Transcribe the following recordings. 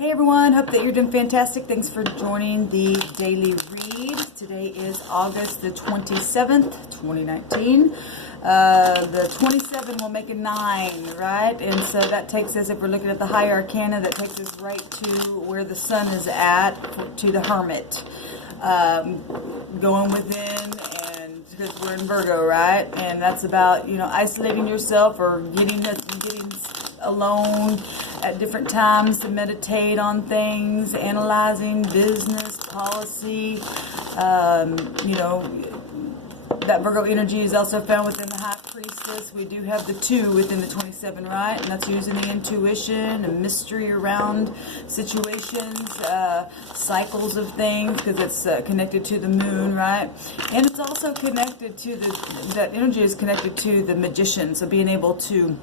Hey everyone, hope that you're doing fantastic. Thanks for joining the daily read. Today is August the 27th, 2019. The 27 will make a 9, right? And so that takes us, if we're looking at the high arcana, that takes us right to where the sun is at, to the Hermit. Going within, and because we're in Virgo, right? And that's about, isolating yourself or getting alone at different times to meditate on things, analyzing business, policy. That Virgo energy is also found within the High Priestess. We do have the 2 within the 27, right? And that's using the intuition and mystery around situations, cycles of things, because it's connected to the moon, right? And it's also connected to that energy is connected to the magician, so being able to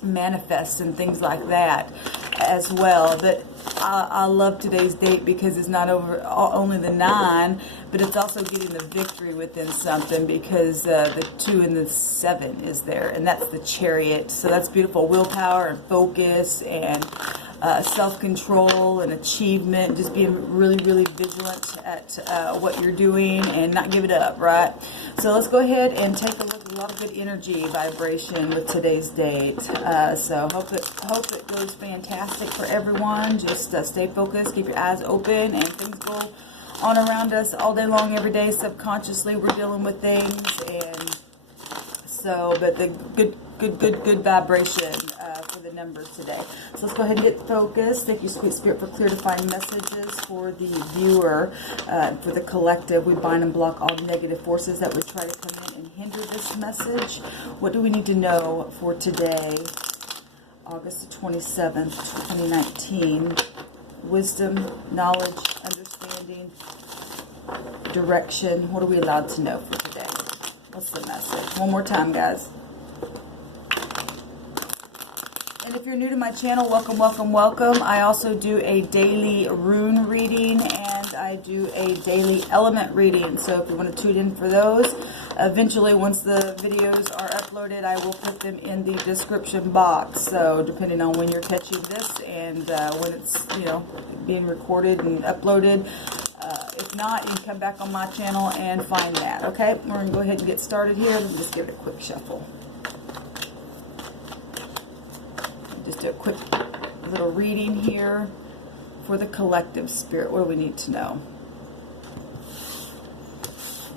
manifest and things like that as well. But I love today's date because it's not only the 9, but it's also getting the victory within something, because the 2 and the 7 is there, and that's the Chariot. So that's beautiful. Willpower and focus and self-control and achievement, just being really, really vigilant at what you're doing and not give it up, right? So let's go ahead and take a look at a lot of good energy vibration with today's date. So hope it goes fantastic for everyone. Just stay focused, keep your eyes open, and things go on around us all day long, every day. Subconsciously, we're dealing with things, and so, but the good vibration for the numbers today. So let's go ahead and get focused. Thank you, Sweet Spirit, for clear defined messages for the viewer, for the collective. We bind and block all negative forces that would try to come in and hinder this message. What do we need to know for today, August the 27th, 2019? Wisdom, knowledge, understanding, direction. What are we allowed to know for today? What's the message? One more time, guys. And if you're new to my channel, welcome, welcome, welcome. I also do a daily rune reading, and I do a daily element reading. So if you want to tune in for those, eventually once the videos are uploaded, I will put them in the description box. So depending on when you're catching this and when it's, being recorded and uploaded. If not, you can come back on my channel and find that. Okay, we're going to go ahead and get started here. Let me just give it a quick shuffle. Just do a quick little reading here for the collective spirit. What do we need to know?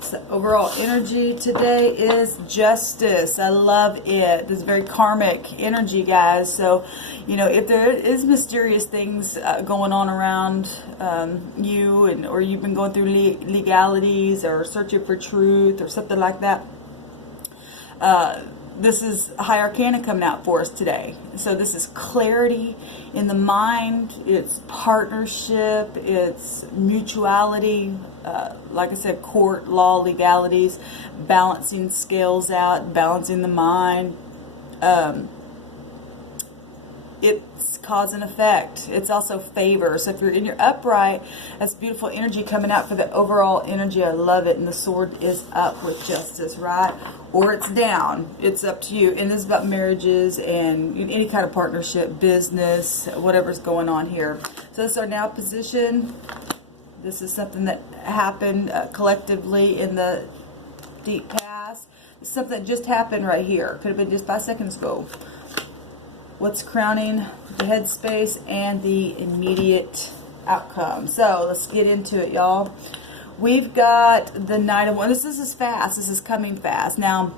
So overall energy today is justice. I love it. This is very karmic energy, guys. So, if there is mysterious things going on around you, or you've been going through legalities or searching for truth or something like that, this is High Arcana coming out for us today. So this is clarity in the mind, it's partnership, it's mutuality, like I said, court, law, legalities, balancing scales out, balancing the mind. It's cause and effect. It's also favor. So if you're in your upright, that's beautiful energy coming out for the overall energy. I love it. And the sword is up with justice, right? Or it's down. It's up to you. And this is about marriages and any kind of partnership, business, whatever's going on here. So this is our now position. This is something that happened collectively in the deep past. It's something that just happened right here. Could have been just 5 seconds ago. What's crowning the headspace and the immediate outcome. So let's get into it, y'all. We've got the Knight of Wands. This is fast. This is coming fast. Now,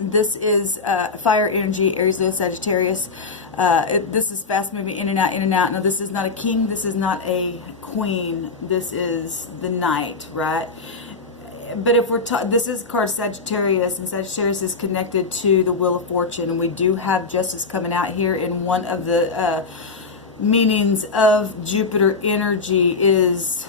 this is fire energy, Aries, Leo, Sagittarius. This is fast moving in and out, in and out. Now, this is not a king. This is not a queen. This is the Knight, right? But if we're this is card Sagittarius, and Sagittarius is connected to the Wheel of Fortune, and we do have justice coming out here. In one of the meanings of Jupiter energy is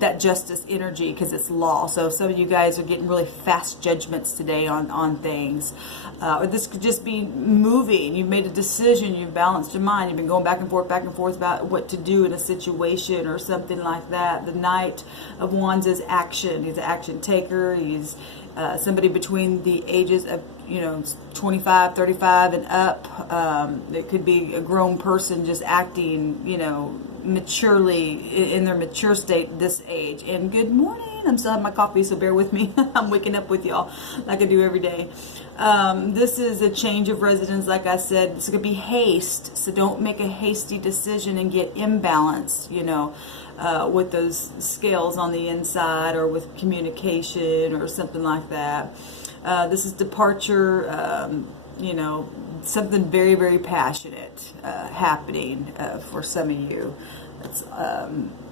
that justice energy, because it's law. So some of you guys are getting really fast judgments today on things. Or this could just be moving. You've made a decision, you've balanced your mind, you've been going back and forth about what to do in a situation or something like that. The Knight of Wands is action. He's an action taker. He's somebody between the ages of you know, 25, 35 and up. It could be a grown person just acting, you know, maturely in their mature state this age. And good morning. I'm still having my coffee, so bear with me. I'm waking up with y'all like I do every day. This is a change of residence, like I said. It's going to be haste, so don't make a hasty decision and get imbalanced, you know, with those scales on the inside or with communication or something like that. This is departure, you know, something very, very passionate happening for some of you. It's,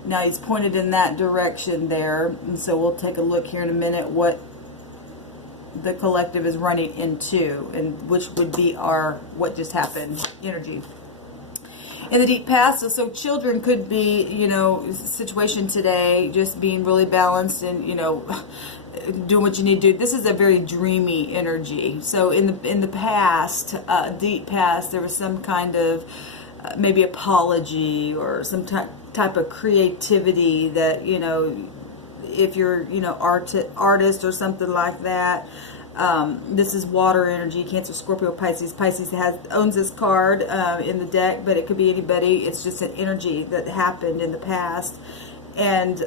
now he's pointed in that direction there, and so we'll take a look here in a minute what the collective is running into, and which would be our what just happened energy. In the deep past, so children could be, you know, situation today, just being really balanced and, you know, doing what you need to do. This is a very dreamy energy. So in the past, deep past, there was some kind of maybe apology or some type of creativity that, you know, if you're, you know, artist or something like that. This is water energy, Cancer, Scorpio, Pisces. Pisces owns this card in the deck, but it could be anybody. It's just an energy that happened in the past. And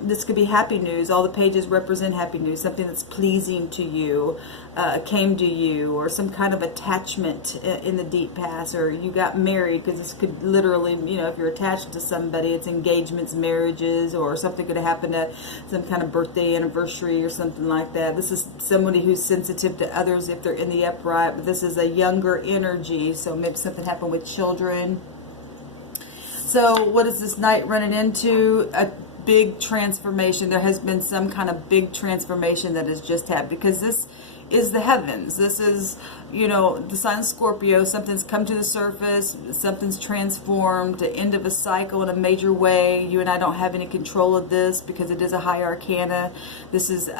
this could be happy news. All the pages represent happy news, something that's pleasing to you, came to you, or some kind of attachment in the deep past, or you got married, because this could literally, you know, if you're attached to somebody, it's engagements, marriages, or something could happen at some kind of birthday, anniversary, or something like that. This is somebody who's sensitive to others if they're in the upright, but this is a younger energy, so maybe something happened with children. So what is this night running into? A big transformation. There has been some kind of big transformation that has just happened, because this is the heavens. This is, you know, the sign of Scorpio. Something's come to the surface. Something's transformed. The end of a cycle in a major way. You and I don't have any control of this because it is a high arcana. This is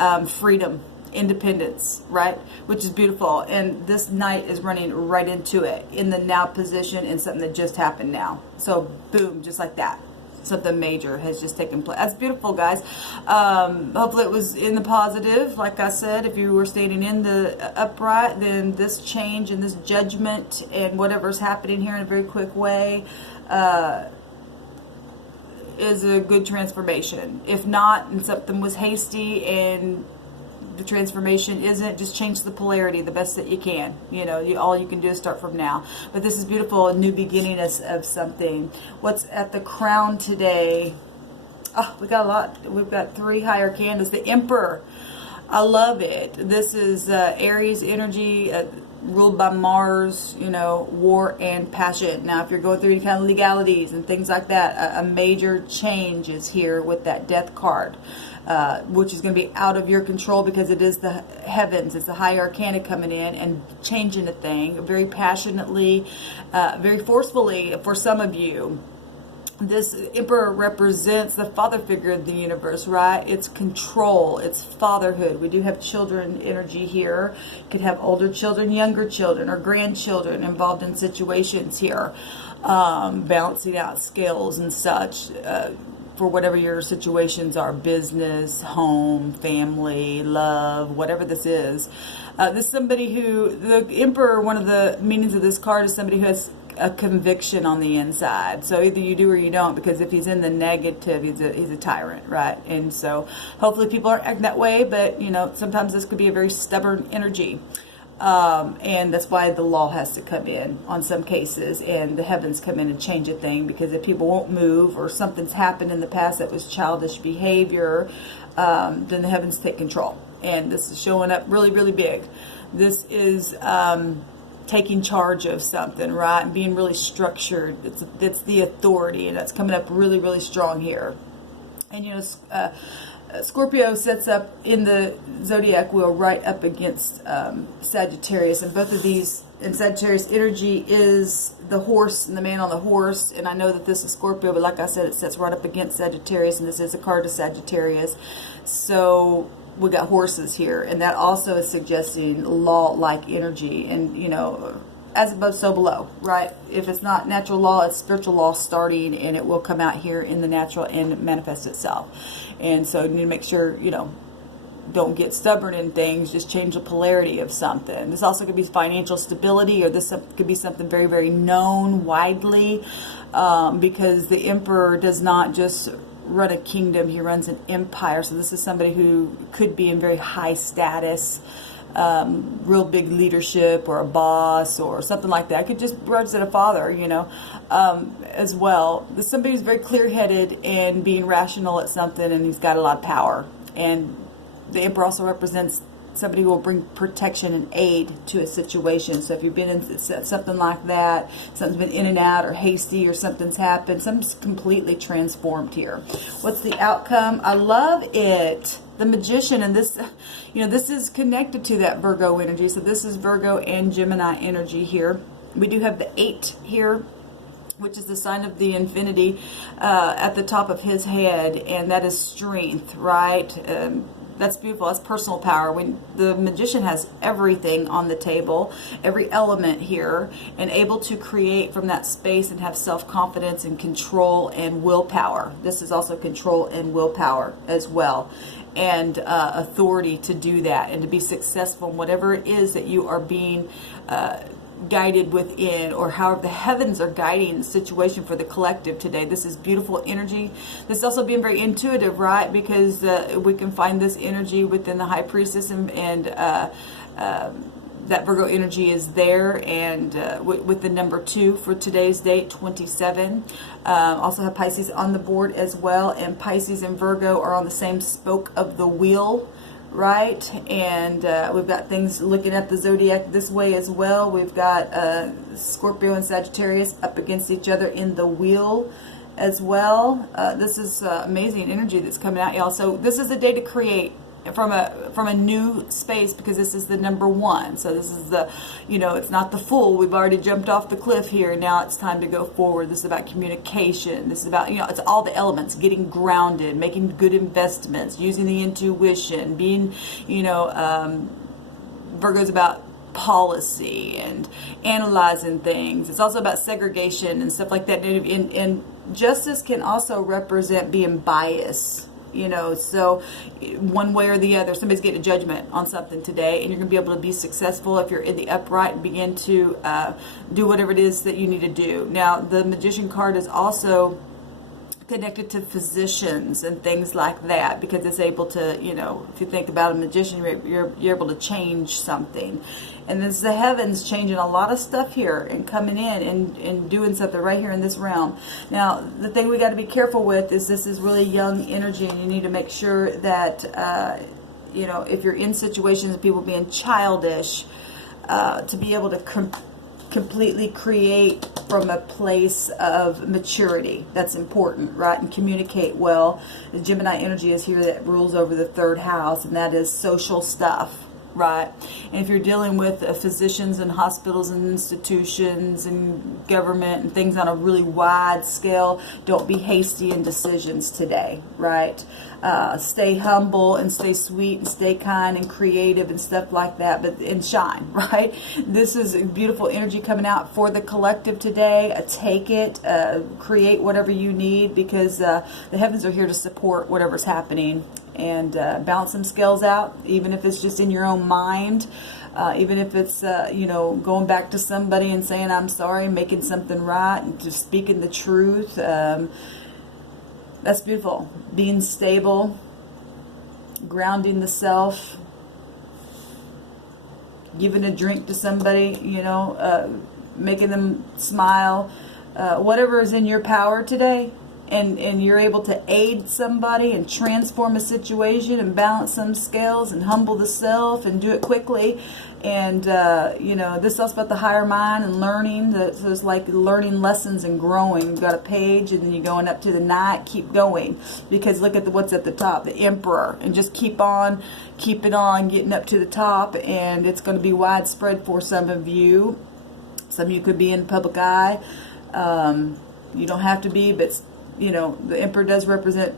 freedom, independence, right? Which is beautiful. And this night is running right into it in the now position, and something that just happened now. So boom, just like that. Something major has just taken place. That's beautiful, guys. Hopefully it was in the positive. Like I said, if you were standing in the upright, then this change and this judgment and whatever's happening here in a very quick way is a good transformation. If not, and something was hasty and the transformation isn't, just change the polarity the best that you can. You know, all you can do is start from now. But this is beautiful, a new beginning of something. What's at the crown today? Oh, we got a lot. We've got 3 higher candles. The Emperor. I love it. This is Aries energy, ruled by Mars, you know, war and passion. Now, if you're going through any kind of legalities and things like that, a major change is here with that Death card. Which is going to be out of your control, because it is the heavens. It's the high arcana coming in and changing a thing very passionately, very forcefully for some of you. This Emperor represents the father figure of the universe, right? It's control, it's fatherhood. We do have children energy here. Could have older children, younger children, or grandchildren involved in situations here. Balancing out scales and such. For whatever your situations are, business, home, family, love, whatever this is. This is somebody who, the Emperor, one of the meanings of this card is somebody who has a conviction on the inside. So either you do or you don't, because if he's in the negative, he's a tyrant, right? And so hopefully people aren't acting that way, but you know, sometimes this could be a very stubborn energy. And that's why the law has to come in on some cases, and the heavens come in and change a thing, because if people won't move, or something's happened in the past that was childish behavior, then the heavens take control. And this is showing up really, really big. This is taking charge of something, right? And being really structured. It's the authority, and that's coming up really, really strong here. And you know, Scorpio sets up in the zodiac wheel right up against Sagittarius, and both of these, and Sagittarius energy is the horse and the man on the horse. And I know that this is Scorpio, but like I said, it sets right up against Sagittarius, and this is a card of Sagittarius. So we got horses here, and that also is suggesting law-like energy, and you know, as above, so below, right? If it's not natural law, it's spiritual law starting, and it will come out here in the natural and manifest itself. And so you need to make sure, you know, don't get stubborn in things, just change the polarity of something. This also could be financial stability, or this could be something very, very known widely, because the Emperor does not just run a kingdom, he runs an empire. So this is somebody who could be in very high status, real big leadership, or a boss, or something like that. Could just represent a father, you know, as well. This is somebody who's very clear-headed and being rational at something, and he's got a lot of power. And the Emperor also represents somebody who will bring protection and aid to a situation. So if you've been in something like that, something's been in and out, or hasty, or something's happened, something's completely transformed here. What's the outcome? I love it. The Magician, and this, you know, this is connected to that Virgo energy. So this is Virgo and Gemini energy here. We do have the 8 here, which is the sign of the infinity at the top of his head, and that is strength, right? That's beautiful. That's personal power. When the Magician has everything on the table, every element here, and able to create from that space and have self-confidence and control and willpower. This is also control and willpower as well, and authority to do that and to be successful in whatever it is that you are being guided within, or how the heavens are guiding the situation for the collective today. This is beautiful energy. This is also being very intuitive, right? Because we can find this energy within the High Priestess, and that Virgo energy is there, and with the number 2 for today's date, 27. Also have Pisces on the board as well, and Pisces and Virgo are on the same spoke of the wheel, right? And we've got things looking at the zodiac this way as well. We've got Scorpio and Sagittarius up against each other in the wheel as well. This is amazing energy that's coming out, y'all. So this is a day to create from a new space, because this is the number 1. So this is the, you know, it's not the Fool. We've already jumped off the cliff here. Now it's time to go forward. This is about communication. This is about, you know, it's all the elements, getting grounded, making good investments, using the intuition, being, you know, Virgo's about policy and analyzing things. It's also about segregation and stuff like that. And justice can also represent being biased. You know, so one way or the other, somebody's getting a judgment on something today, and you're going to be able to be successful if you're in the upright and begin to do whatever it is that you need to do. Now, the Magician card is also connected to physicians and things like that, because it's able to, you know, if you think about a magician, you're able to change something. And this is the heavens changing a lot of stuff here and coming in and doing something right here in this realm. Now, the thing we got to be careful with is this is really young energy, and you need to make sure that, you know, if you're in situations of people being childish, to be able to completely create from a place of maturity. That's important, right? And communicate well. The Gemini energy is here that rules over the 3rd house, and that is social stuff, right? And if you're dealing with physicians and hospitals and institutions and government and things on a really wide scale, don't be hasty in decisions today, right? Stay humble and stay sweet and stay kind and creative and stuff like that, and shine, right? This is beautiful energy coming out for the collective today. Take it, create whatever you need, because the heavens are here to support whatever's happening, and balance some scales out, even if it's just in your own mind, even if it's, you know, going back to somebody and saying, I'm sorry, making something right, and just speaking the truth. That's beautiful. Being stable, grounding the self, giving a drink to somebody, you know, making them smile, whatever is in your power today, and you're able to aid somebody and transform a situation and balance some scales and humble the self and do it quickly. And, you know, this is also about the higher mind and learning. So it's like learning lessons and growing. You've got a page, and then you're going up to the night. Keep going, because look at what's at the top, the Emperor, and just keep on, keep it on, getting up to the top. And it's going to be widespread for some of you. Some of you could be in the public eye. You don't have to be, but, you know, the Emperor does represent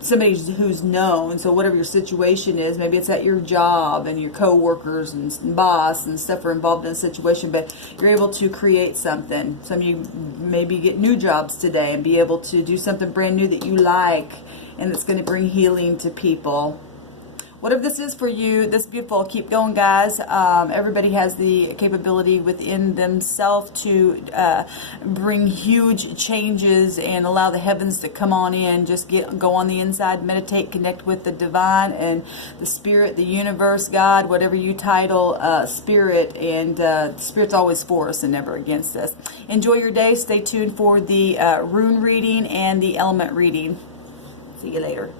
somebody who's known. So whatever your situation is, maybe it's at your job and your co-workers and boss and stuff are involved in a situation, but you're able to create something. Some of you maybe get new jobs today and be able to do something brand new that you like, and it's going to bring healing to people. whatever this is for you, this beautiful. Keep going, guys. Everybody has the capability within themselves to bring huge changes and allow the heavens to come on in. Just go on the inside, meditate, connect with the divine and the spirit, the universe, God, whatever you title spirit. And spirit's always for us and never against us. Enjoy your day. Stay tuned for the rune reading and the element reading. See you later.